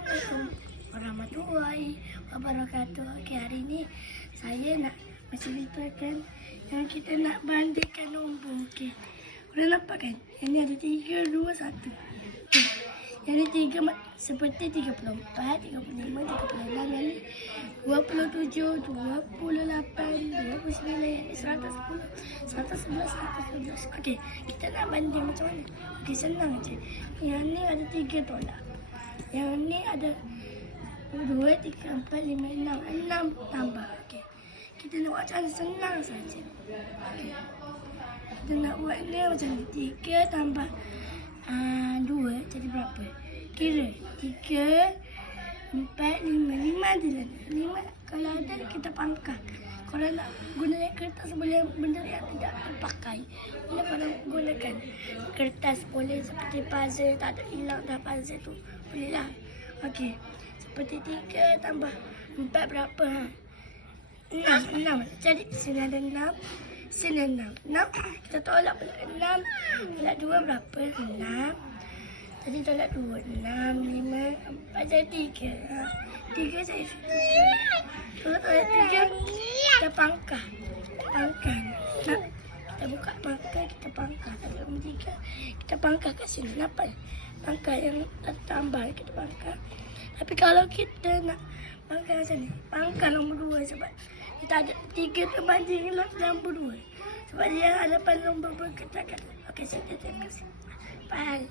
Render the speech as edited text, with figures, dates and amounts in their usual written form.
Assalamualaikum warahmatullahi wabarakatuh. Okey, hari ni saya nak menceritakan yang kita nak bandingkan nombor. Okey. Boleh nampak kan? Yang ni ada 3, 2, 1. Yang ni 3 seperti 34, 35, 36. Yang ni 27, 28, 29, yang ni 110, 111, 111. Okey, kita nak banding macam mana? Okey, senang je. Yang ni ada 3 tolak. Yang ni ada 2, 3, 4, 5, 6 tambah. Okey. Kita nak buat cara senang saja. Okey. Kita nak buat ni macam ni. 3 tambah 2 jadi berapa? Kira. 3, 4, 5. 5 ada tak? 5 kalau ada kita pangkal. Kalau nak gunakan kertas boleh, benda yang tidak terpakai. Boleh kalau gunakan kertas boleh seperti puzzle, tak ada hilang dah puzzle tu. Boleh lah. Okey. Seperti 3 tambah 4 berapa? 6. Jadi sini ada 6. Sini 6. Kita tolak pula 6. Tolak 2 berapa? 6. Jadi tolak 2. 6, 5, 4 jadi 3. 3 jadi 1. Tolak 3. Kita pangkal. Kita buka pangkal, kita pangkal. Ada nombor 3. Kita pangkal kat sini. Nampak? Pangkal yang tambah kita pangkal. Tapi kalau kita nak pangkal macam ni, pangkal nombor 2 sebab kita ada 3 terbanding nombor 2. Sebab dia hadapan nombor berkatakan. Okey, saya terima kasih. Bye.